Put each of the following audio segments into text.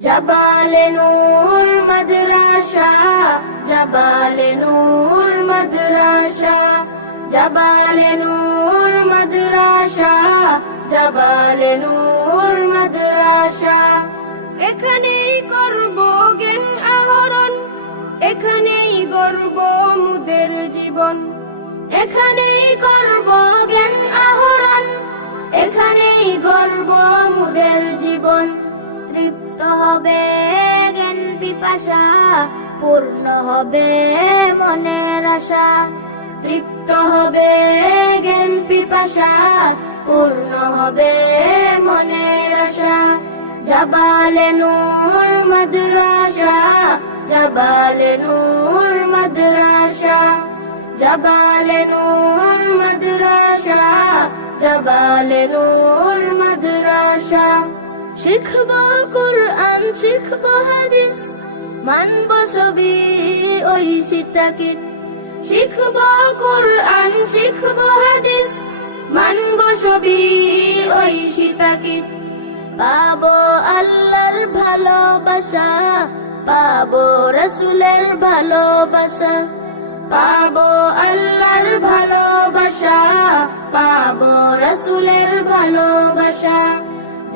জাবালে নূর মাদ্রাসা, জাবালে নূর মাদ্রাসা, জাবালে নূর মাদ্রাসা, জাবালে নূর মাদ্রাসা। এখানেই করব জ্ঞান আহরণ, এখানেই গড়ব মুদের জীবন। এখানেই করব জ্ঞান আহরণ, এখানেই গড়ব মুদের জীবন। তৃপ্ত হবে জ্ঞান পিপাসা, পূর্ণ হবে মনের আশা। তৃপ্ত হবে জ্ঞান পিপাসা, পূর্ণ হবে মনের আশা। জাবালে নূর মাদ্রাসা, জাবালে নূর মাদ্রাসা, জাবালে নূর মাদ্রাসা, জাবালে নূর মাদ্রাসা। শিখব কুরআন, শিখব হাদিস, মানব সবই ওই সীতাকিত। শিখব কুরআন, শিখব হাদিস, মানব সবই ওই সীতাকিত। পাবো আল্লাহর ভালোবাসা, পাবো রাসূলের ভালোবাসা। পাবো আল্লাহর ভালোবাসা, পাবো রাসূলের ভালোবাসা।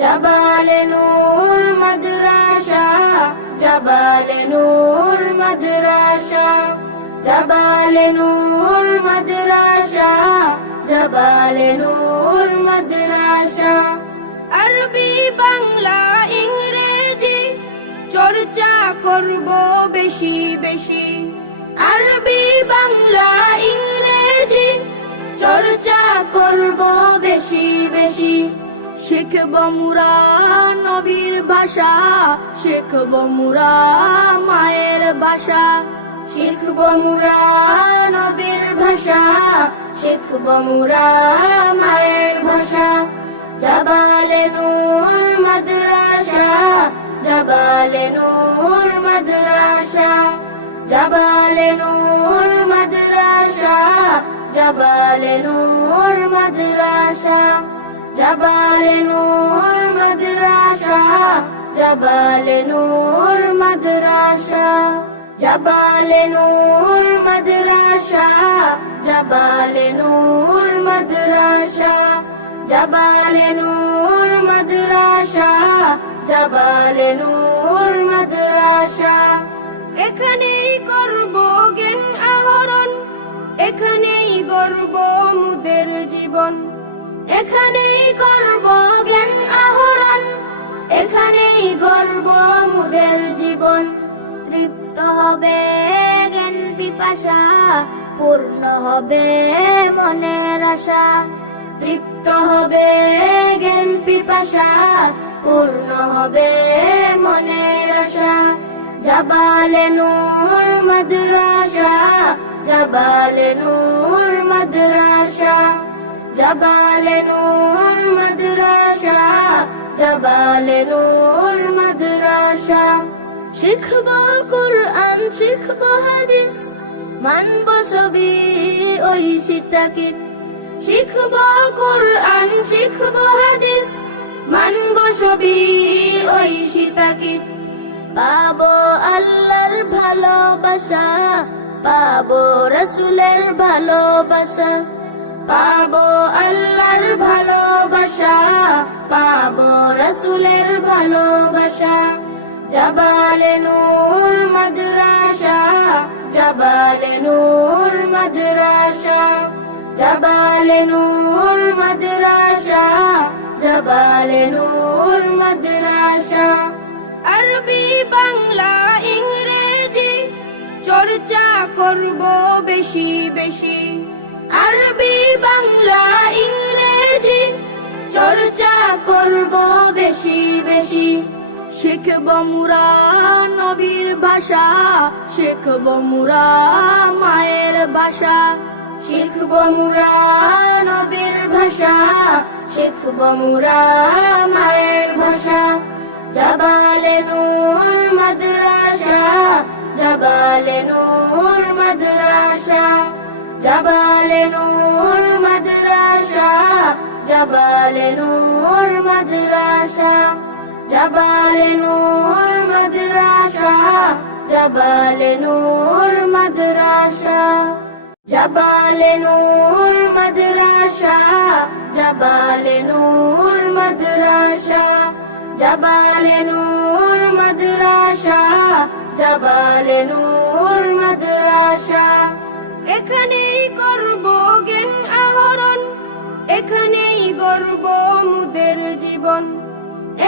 জাবালে নূর মাদ্রাসা, জাবালে নূর মাদ্রাসা, জাবালে নূর মাদ্রাসা, জাবালে নূর মাদ্রাসা। আরবি বাংলা ইংরেজি চর্চা করব বেশি বেশি। আরবি বাংলা ইংরেজি চর্চা করব বেশি বেশি। শিখব মুরা নবীর ভাষা, শিখব মুরা মায়ের ভাষা। শিখব মুরা নবীর ভাষা, শিখব মুরা মায়ের ভাষা। জাবালে নূর মাদ্রাসা, জাবালে নূর মাদ্রাসা, জাবালে নূর মাদ্রাসা, জাবালে নূর মাদ্রাসা, জাবালে নূর মাদ্রাসা, জাবালে নূর মাদ্রাসা, জাবালে নূর মাদ্রাসা, জাবালে নূর মাদ্রাসা, জাবালে নূর মাদ্রাসা, জাবালে নূর মাদ্রাসা। এখানেই করব জ্ঞান আহরণ, এখানেই গড়ব মুদের জীবন। এখানেই করব জ্ঞান আহরণ, এখানেই গড়ব মুদের জীবন। তৃপ্ত হবে জ্ঞান পিপাসা, পূর্ণ হবে মনের আশা। তৃপ্ত হবে জ্ঞান পিপাসা, পূর্ণ হবে মনের আশা। জাবালে নূর মাদ্রাসা, জাবালে নূর মাদ্রাসা, জাবালে নূর মাদ্রাসা, জাবালে নূর মাদ্রাসা। শিখব কুরআন, শিখব হাদিস, মানব সবই ওই সীতাকিত। শিখব কুরআন, শিখব হাদিস, মানব সবই ওই সীতাকিত। পাবো আল্লাহর ভালোবাসা, পাবো রাসূলের ভালোবাসা। পাবো আল্লাহর ভালোবাসা, পাবো রাসূলের ভালোবাসা। জাবালে নূর মাদ্রাসা, জাবালে নূর মাদ্রাসা, জাবালে নূর মাদ্রাসা, জাবালে নূর মাদ্রাসা। আরবি বাংলা ইংরেজি চর্চা করব বেশি বেশি। আরবি বাংলা ইংরেজি চর্চা করব বেশি বেশি। শিখব মুরা নবীর ভাষা, শিখব মুরা মায়ের ভাষা। শিখব মুরা নবীর ভাষা, শিখব মুরা মায়ের ভাষা। জাবালে নূর মাদ্রাসা, জাবালে নূর মাদ্রাসা, জাবালে নূর মাদ্রাসা, জাবালে নূর মাদ্রাসা, জাবালে নূর জাবালে নূর মাদ্রাসা জাবালে নূর মাদ্রাসা জাবালে নূর মাদ্রাসা জাবালে নূর মাদ্রাসা জাবালে নূর মাদ্রাসা এখানেই করব জ্ঞান আহরণ এখানেই গর্ব মুদের জীবন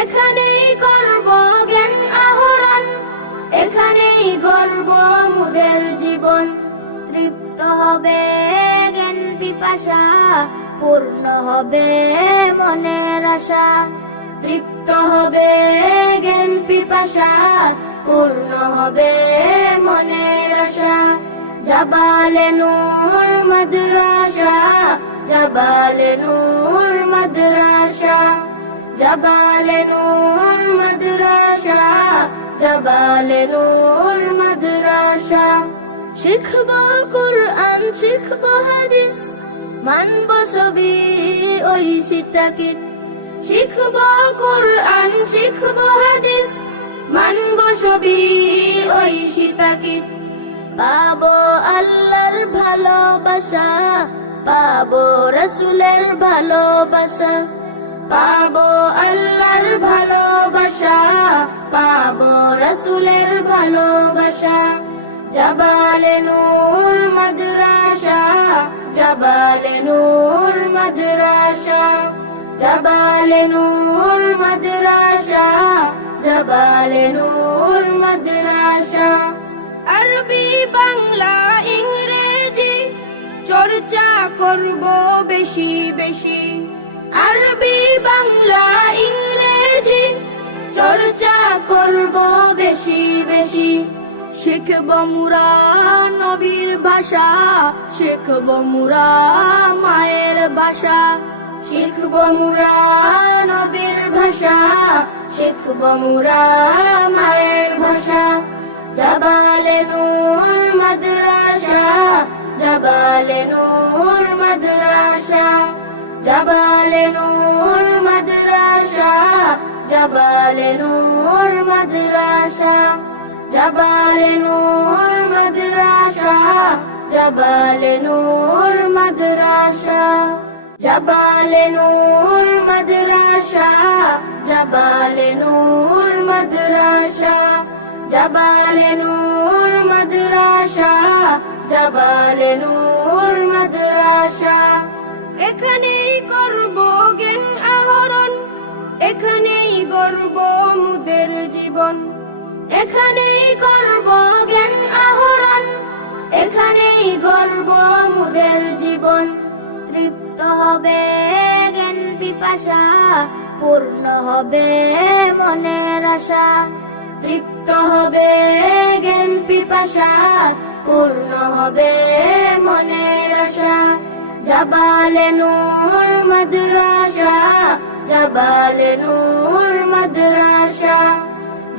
এখানেই করব জ্ঞান আহরণ এখানেই গর্ব মুদের জীবন তৃপ্ত হবে জ্ঞান পিপাসা পূর্ণ হবে মনের আশা তৃপ্ত হবে জ্ঞান পিপাসা পূর্ণ হবে মনের আশা জাবালে নূর মাদ্রাসা জাবালে নূর মাদ্রাসা জাবালে নূর মাদ্রাসা জাবালে নূর মাদ্রাসা শিখব কুরআন শিখব হাদিস মানব সবই ওই সীতাকিট শিখব কুরআন শিখব হাদিস মানব সবই ওই সীতাকিট পাবো আল্লাহর ভালোবাসা পাবো রাসূলের ভালোবাসা পাবো আল্লাহর ভালোবাসা পাবো রাসূলের ভালোবাসা জাবালে নূর মাদ্রাসা জাবালে নূর মাদ্রাসা জাবালে নূর মাদ্রাসা জাবালে নূর মাদ্রাসা আরবি বাংলা ইংরেজি চর্চা করব বেশি বেশি আরবি বাংলা ইংরেজি চর্চা করব বেশি বেশি শিখব মুরা নবীর ভাষা শিখব মুরা মায়ের ভাষা শিখব মুরা নবীর ভাষা শিখব মুরা মায়ের ভাষা জাবালে নূর মাদ্রাসা জাবালে নূর মাদ্রাসা জাবালে নূর মাদ্রাসা জাবালে নূর মাদ্রাসা জাবালে নূর মাদ্রাসা জাবালে নূর মাদ্রাসা জাবালে নূর মাদ্রাসা জাবালে নূর মাদ্রাসা জাবালে নূর মাদ্রাসা জাবালে নূর মাদ্রাসা এখানেই করব জ্ঞান আহরণ এখানেই গর্ব মুদের জীবন এখানেই করব জ্ঞান আহরণ এখানেই গর্ব মুদের জীবন তৃপ্ত হবে জ্ঞান পিপাসা পূর্ণ হবে মনের আশা তৃপ্ত হবে জ্ঞান পিপাসা পূর্ণ হবে মনের আশা জাবালে নূর মাদ্রাসা জাবালে নূর মাদ্রাসা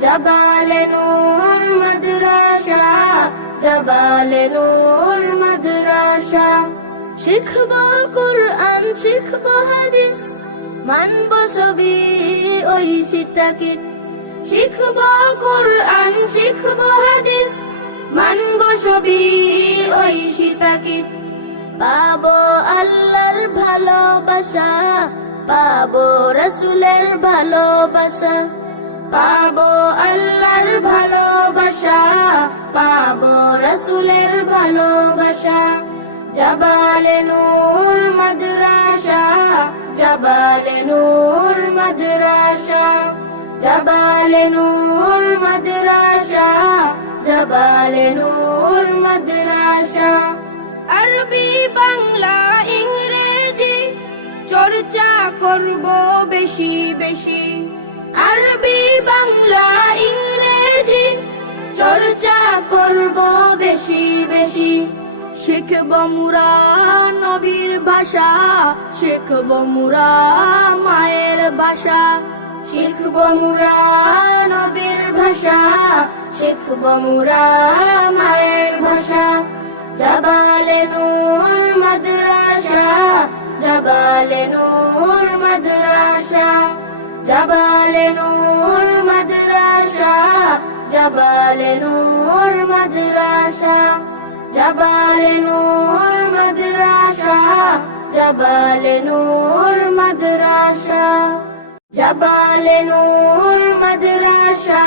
জাবালে নূর মাদ্রাসা জাবালে নূর মাদ্রাসা শিখব কুরআন শিখব হাদিস মানব সবই ওই সীতাকিট শিখব কুরআন শিখব হাদিস মানব সবই ওই সীতাকিট পাবো আল্লাহর ভালোবাসা পাবো রাসূলের ভালোবাসা পাবো আল্লাহর ভালোবাসা পাবো রাসূলের ভালোবাসা জাবালে নূর মাদ্রাসা জাবালে নূর মাদ্রাসা জাবালে নূর মাদ্রাসা জাবালে নূর মাদ্রাসা আরবি বাংলা ইংরেজি চর্চা করব বেশি বেশি আরবি বাংলা ইংরেজি চর্চা করব বেশি বেশি শিখব মুরা নবীর ভাষা শিখব মুরা মায়ের ভাষা শিখব মুরা নবীর ভাষা শিখব মুরা মায়ের ভাষা জাবালে নূর মাদ্রাসা জাবালে নূর মাদ্রাসা জাবালে নূর মাদ্রাসা জাবালে নূর জাবালে নূর মাদ্রাসা, জাবালে নূর মাদ্রাসা, জাবালে নূর মাদ্রাসা,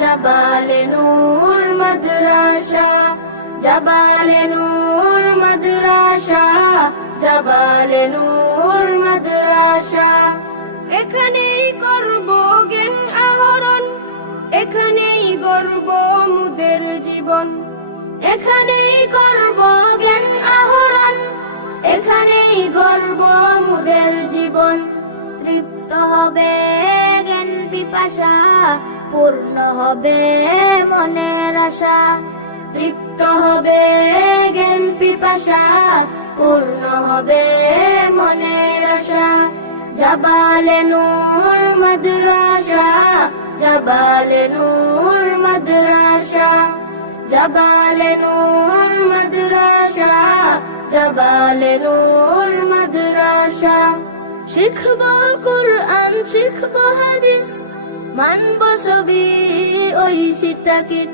জাবালে নূর মাদ্রাসা, জাবালে নূর মাদ্রাসা, জাবালে নূর মাদ্রাসা। এখানেই করব জ্ঞান আহরণ, এখানেই গর্ব মুদের জীবন, এখানেই করব জ্ঞান আহরণ, এখানেই গর্ব মুদের জীবন। তৃপ্ত হবে জ্ঞান পিপাসা, পূর্ণ হবে মনের আশা, তৃপ্ত হবে জ্ঞান পিপাসা, পূর্ণ হবে মনের আশা। জাবালে নূর মাদ্রাসা, জাবালে নূর মাদ্রাসা, জাবালে নূর মাদ্রাসা, জাবালে নূর মাদ্রাসা। শিখব কুরআন, শিখব হাদিস, মানব সবই ঐশী তাকিদ।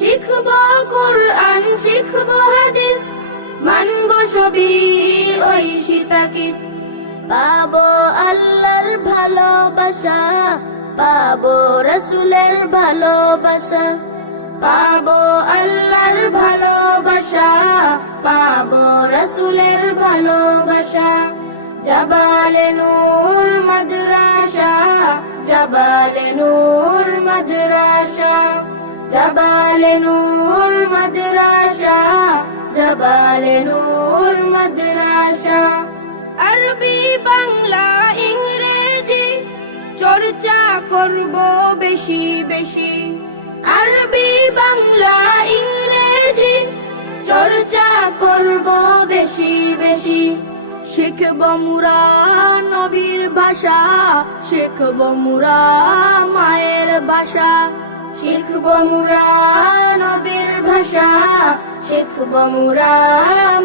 শিখব কুরআন, শিখব হাদিস, মানব সবই ঐশী তাকিদ। পাবো আল্লাহর ভালোবাসা, পাবো রাসূলের ভালোবাসা, পাবো আল্লাহর ভালোবাসা, পাবো রাসূলের ভালোবাসা। জাবালে নূর মাদ্রাসা, জাবালে নূর মাদ্রাসা, জাবালে নূর মাদ্রাসা, জাবালে নূর মাদ্রাসা। আরবি বাংলা ইংরেজি চর্চা করব বেশি বেশি, আরবি বাংলা ইংরেজি চর্চা করব বেশি বেশি। শিখব মুরা নবীর ভাষা, শিখব মুরা মায়ের ভাষা, শিখব মুরা নবীর ভাষা, শিখব মুরা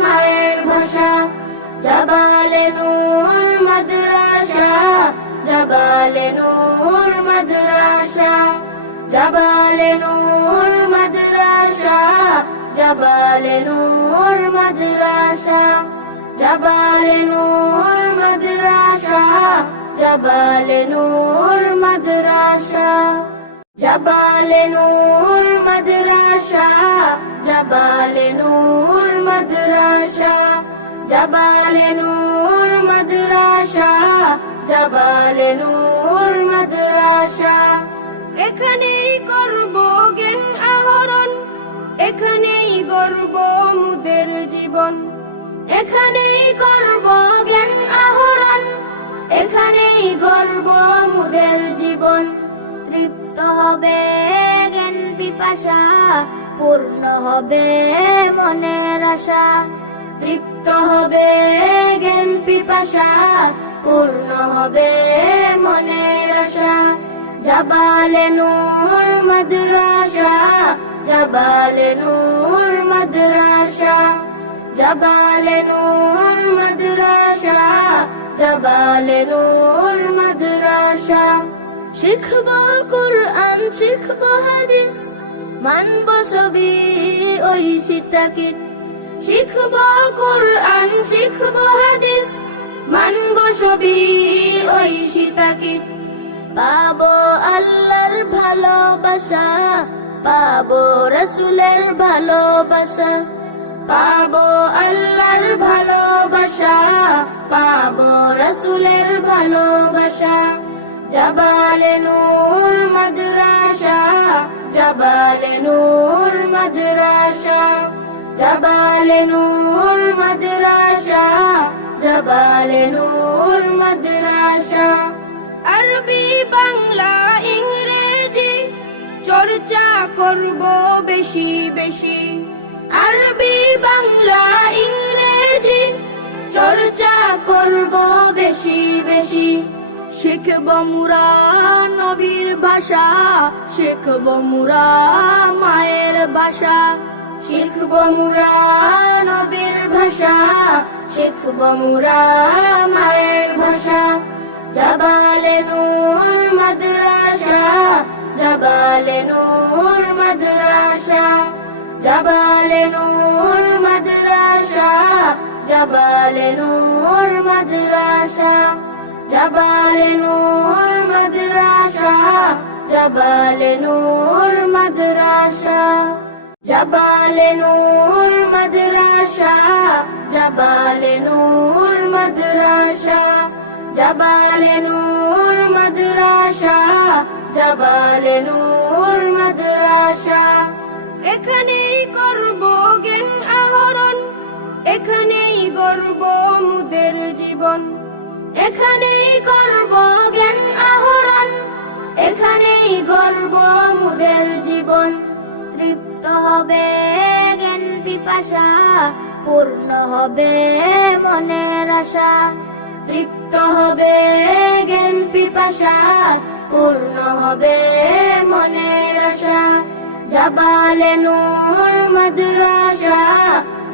মায়ের ভাষা। জাবালে নূর মাদ্রাসা, জাবালে নূর মাদ্রাসা, জাবালে নূর মাদ্রাসা, জাবালে নূর মাদ্রাসা, জাবালে নূর মাদ্রাসা, জাবালে নূর মাদ্রাসা, জাবালে নূর মাদ্রাসা, জাবালে নূর মাদ্রাসা, জাবালে নূর মাদ্রাসা, জাবালে নূর মাদ্রাসা। এখানেই করব জ্ঞান আহরণ, এখানেই গর্ব মুদের জীবন, এখানেই করব জ্ঞান আহরণ, এখানেই গর্ব মুদের জীবন। তৃপ্ত হবে জ্ঞান পিপাসা, পূর্ণ হবে মনের আশা, তৃপ্ত হবে জ্ঞান পিপাসা, পূর্ণ হবে মনের আশা। জাবালে নূর মাদ্রাসা, জাবালে নূর মাদ্রাসা, জাবালে নূর মাদ্রাসা, জাবালে নূর মাদ্রাসা। শিখব কুরআন, শিখব হাদিস, মানব সবই ঐশী তাকিদ। শিখব কুরআন, শিখব হাদিস, মানব সবই ঐশী তাকিদ। পাবো আল্লাহর ভালোবাসা, পাবো রাসূলের ভালোবাসা, পাবো আল্লাহর ভালোবাসা, পাবো রাসূলের ভালোবাসা। জাবালে নূর মাদ্রাসা, জাবালে নূর মাদ্রাসা, জাবালে নূর মাদ্রাসা, জাবালে নূর মাদ্রাসা। আরবি বাংলা ইংরেজি চর্চা করব বেশি বেশি, আরবি বাংলা ইংরেজি চর্চা করব বেশি বেশি। শিখব মুরা নবীর ভাষা, শিখব মুরা মায়ের ভাষা, শিখব মুরা নবীর ভাষা, শিখব মুরা মায়ের ভাষা। জাবালে নূর মাদ্রাসা, জাবালে নূর মাদ্রাসা, জাবালে নূর জাবালে নূর মাদ্রাসা জাবালে নূর মাদ্রাসা জাবালে নূর মাদ্রাসা জাবালে নূর মাদ্রাসা জাবালে নূর মাদ্রাসা জাবালে নূর মাদ্রাসা জাবালে নূর মাদ্রাসা এখানেই করব জ্ঞান আহরণ এখানেই গর্ব মুদের জীবন এখানেই করব জ্ঞান আহরণ এখানেই গর্ব মুদের জীবন তৃপ্ত হবে জ্ঞান পিপাসা পূর্ণ হবে মনের আশা তৃপ্ত হবে জ্ঞান পিপাসা পূর্ণ হবে মনের আশা জাবালে নূর মাদ্রাসা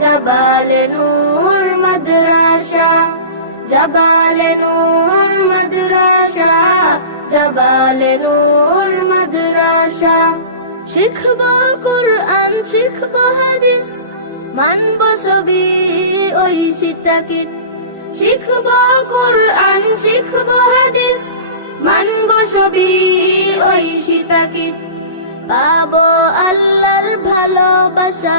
জাবালে নূর মাদ্রাসা জাবালে নূর মাদ্রাসা জাবালে নূর মাদ্রাসা শিখব কুরআন শিখব হাদিস মানব সবই ওই সীতাকিত শিখব কুরআন শিখব হাদিস মানব সবই ওই সীতাকিত পাবো আল্লাহর ভালোবাসা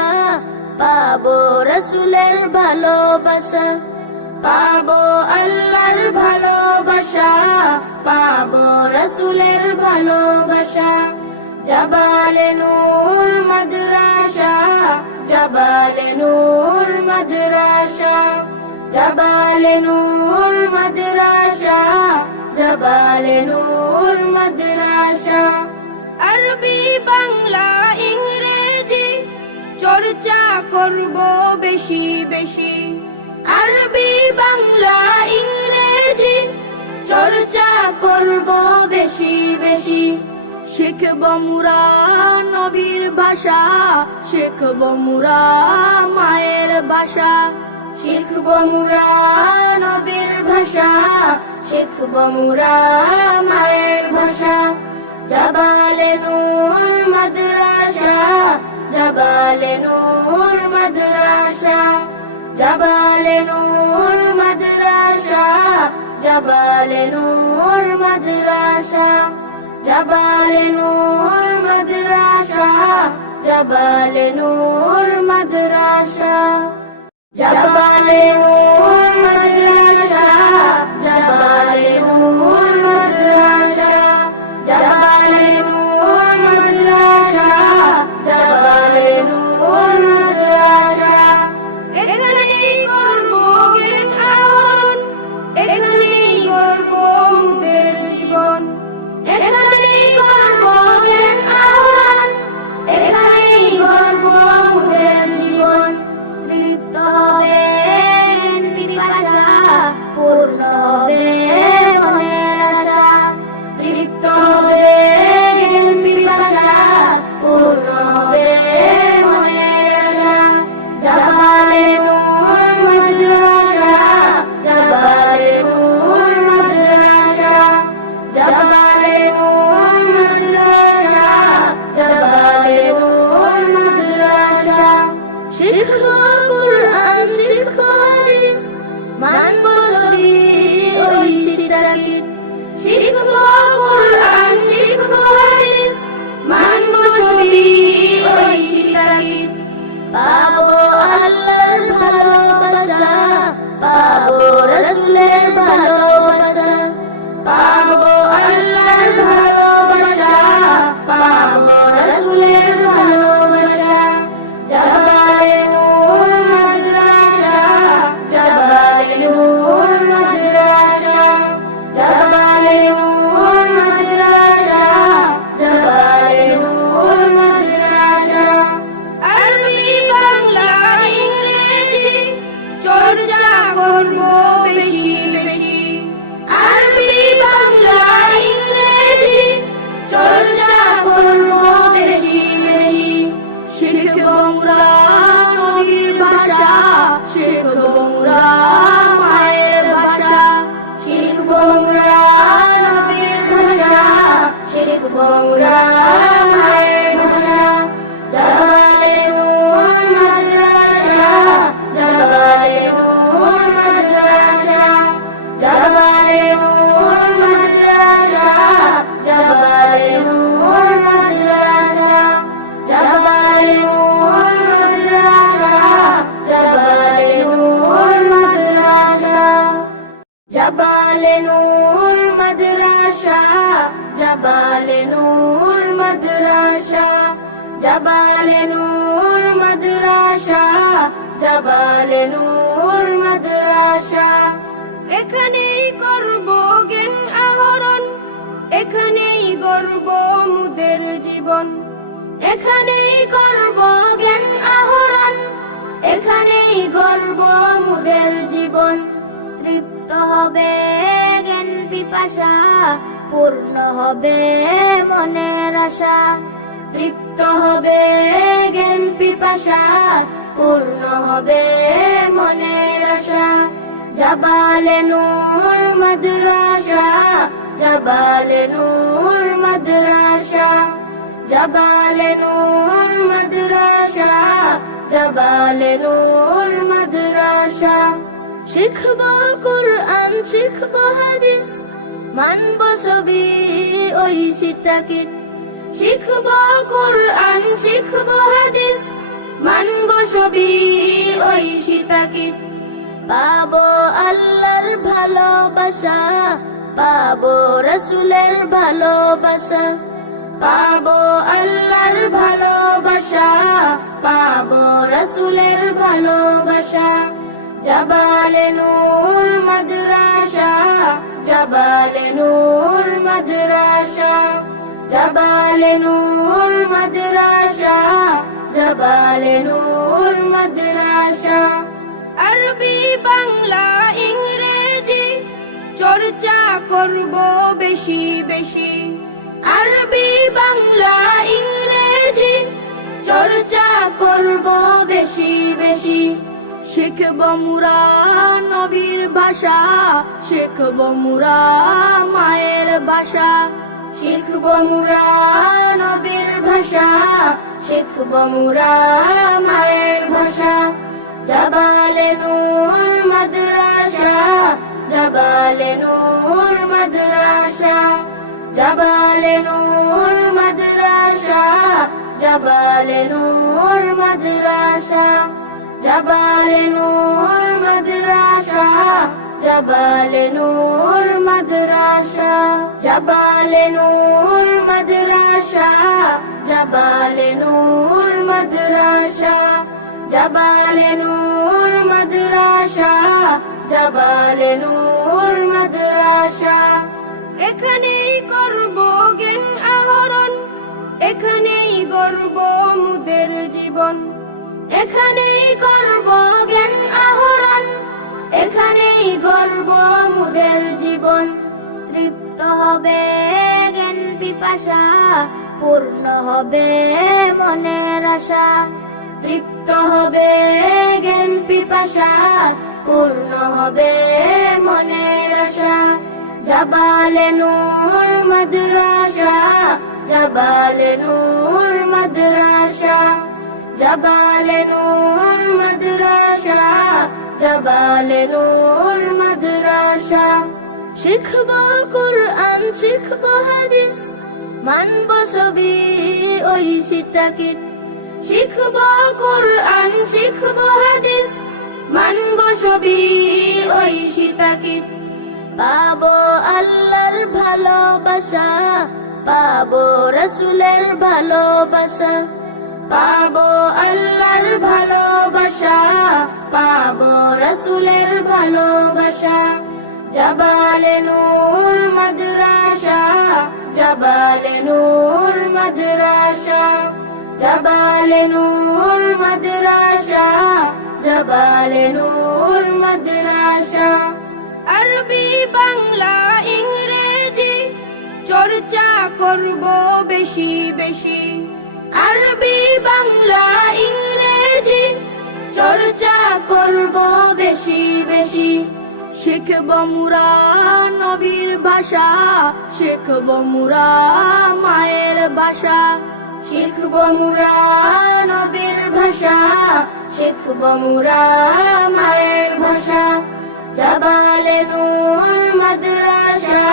পাবো রাসূলের ভালোবাসা পাবো আল্লাহর ভালোবাসা পাবো রাসূলের ভালোবাসা জাবালে নূর মাদ্রাসা জাবালে নূর মাদ্রাসা জাবালে নূর মাদ্রাসা জাবালে নূর মাদ্রাসা আরবি বাংলা ইংরেজি চর্চা করব বেশি বেশি আরবি বাংলা ইংরেজি চর্চা করব বেশি বেশি শিখব মুরা নবীর ভাষা শিখব মুরা মায়ের ভাষা শিখব মুরা নবীর ভাষা শিখব মুরা মায়ের ভাষা জাবালে নূর মাদ্রাসা জাবালে নূর মাদ্রাসা জাবালে নূর মাদ্রাসা জাবালে নূর মাদ্রাসা জাবালে নূর মাদ্রাসা জাবালে নূর মাদ্রাসা জাবালে নূর মাদ্রাসা জাবালে নূর মাদ্রাসা জাবালে নূর মাদ্রাসা জাবালে নূর মাদ্রাসা এখানেই করব জ্ঞান আহরণ এখানেই করব মুদের জীবন এখানেই করব জ্ঞান আহরণ এখানেই করব মুদের জীবন তৃপ্ত হবে জাবালে নূর মাদ্রাসা, জাবালে নূর মাদ্রাসা। এখানেই করব জ্ঞান আহরণ, এখানেই গড়ব মুদের জীবন। এখানেই করব জ্ঞান আহরণ, এখানেই গড়ব মুদের জীবন। তৃপ্ত হবে জ্ঞান পিপাসা, পূর্ণ হবে মনের আশা। তৃপ্ত হবে জ্ঞান পিপাসা, পূর্ণ হবে মনের আশা। জাবালে নূর মাদ্রাসা, জাবালে নূর মাদ্রাসা, জাবালে নূর মাদ্রাসা, জাবালে নূর মাদ্রাসা। শিখব কুরআন, শিখব হাদিস, মানব সবই ঐশিতাকে। শিখব কুরআন, শিখব হাদিস, মানব সবই ঐশিতাকে। পাবো আল্লাহর ভালোবাসা, পাবো রাসূলের ভালোবাসা। পাবো আল্লাহর ভালোবাসা, পাবো রাসূলের ভালোবাসা। জাবালে নূর মাদ্রাসা, জাবালে নূর মাদ্রাসা, জাবালে নূর মাদ্রাসা, জাবালে নূর মাদ্রাসা। আরবি বাংলা ইংরেজি চর্চা করব বেশি বেশি। আরবি বাংলা ইংরেজি চর্চা করব বেশি বেশি। শিখব মুরা নবীর ভাষা, শিখব মুরা মায়ের ভাষা। শিখব মুরা নবীর ভাষা, শিখব মুরা মায়ের ভাষা। জাবালে নূর মাদ্রাসা, জাবালে নূর মাদ্রাসা, জাবালে নূর মাদ্রাসা, জাবালে নূর মাদ্রাসা, জাবালে নূর মাদ্রাসা, জাবালে নূর মাদ্রাসা, জাবালে নূর মাদ্রাসা, জাবালে নূর মাদ্রাসা, জাবালে নূর মাদ্রাসা, জাবালে নূর মাদ্রাসা। এখানেই করব জ্ঞান আহরণ, এখানেই গড়ব মুদের জীবন। এখানেই করব জ্ঞান আহরণ, এখানেই গড়ব মুদের জীবন। তৃপ্ত হবে জ্ঞান পিপাসা, পূর্ণ হবে মনের আশা। তৃপ্ত হবে জ্ঞান পিপাসা, পূর্ণ হবে মনের আশা। জাবালে নূর মাদ্রাসা, জাবালে নূর মাদ্রাসা, জাবালে নূর মাদ্রাসা, জাবালে নূর মাদ্রাসা। শিখব কুরআন, শিখব হাদিস, মানব সবই ঐশিতাকে। শিখব কুরআন, শিখব হাদিস, মানব সবই ঐশিতাকে। পাবো আল্লাহর ভালোবাসা, পাবো রাসূলের ভালোবাসা। পাবো আল্লাহর ভালোবাসা, পাবো রাসূলের ভালোবাসা। জাবালে নূর মাদ্রাসা, জাবালে নূর মাদ্রাসা, জাবালে নূর মাদ্রাসা, জাবালে নূর মাদ্রাসা। আরবি বাংলা ইংরেজি চর্চা করব বেশি বেশি। আরবি বাংলা ইংরেজি চর্চা করব বেশি বেশি। শিখব মুরা নবীর ভাষা, শিখব মুরা মায়ের ভাষা। শিখব মুরা নবীর ভাষা, শিখব মুরা মায়ের ভাষা। জাবালে নূর মাদ্রাসা,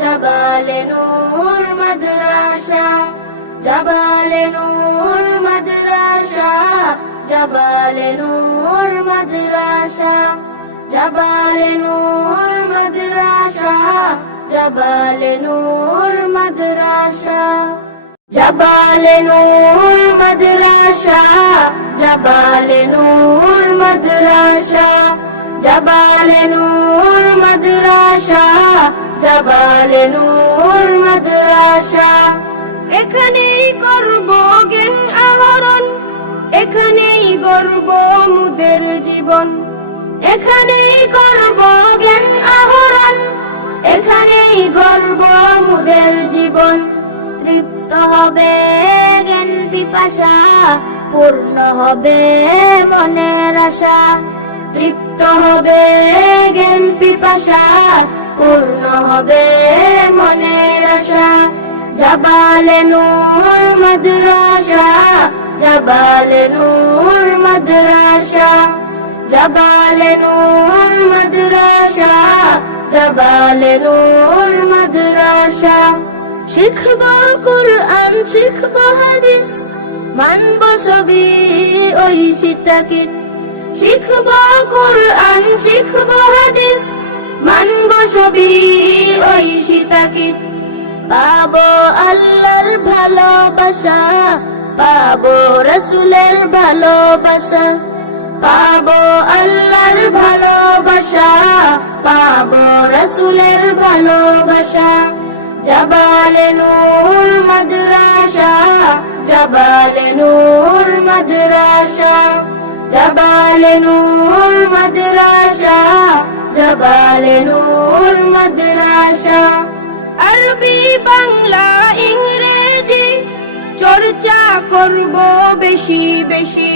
জাবালে নূর মাদ্রাসা, জাবালে নূর মাদ্রাসা, জাবালে নূর মাদ্রাসা, জাবালে নূর মাদ্রাসা, জাবালে নূর মাদ্রাসা। জাবালে নূর মাদ্রাসা, জাবালে নূর মাদ্রাসা, জাবালে নূর মাদ্রাসা, জাবালে নূর মাদ্রাসা। এখানেই করব জ্ঞান আহরণ, এখানেই গড়ব মুদের জীবন, এখানেই করব জ্ঞান আহরণ, এখানেই গড়ব মুদের জীবন। তৃপ্ত হবে জ্ঞান পিপাসা, পূর্ণ হবে মনের আশা। তৃপ্ত হবে জ্ঞান পিপাসা, পূর্ণ হবে মনের আশা। জাবালে নূর মাদ্রাসা, জাবালে নূর মাদ্রাসা, জাবালে নূর মাদ্রাসা, জাবালে নূর মাদ্রাসা। শিখব কুরআন, শিখব হাদিস, মানব সবই ওই সীতাকিত। শিখব কুরআন, শিখব হাদিস, মানব সবই ওই সীতাকিত। পাবো আল্লাহর ভালোবাসা, পাবো রাসূলের ভালোবাসা, পাবো আল্লাহর ভালোবাসা, পাবো রাসূলের ভালোবাসা। জাবালে নূর মাদ্রাসা, জাবালে নূর মাদ্রাসা, জাবালে নূর মাদ্রাসা, জাবালে নূর মাদ্রাসা। আরবি বাংলা ইংরেজি চর্চা করব বেশি বেশি,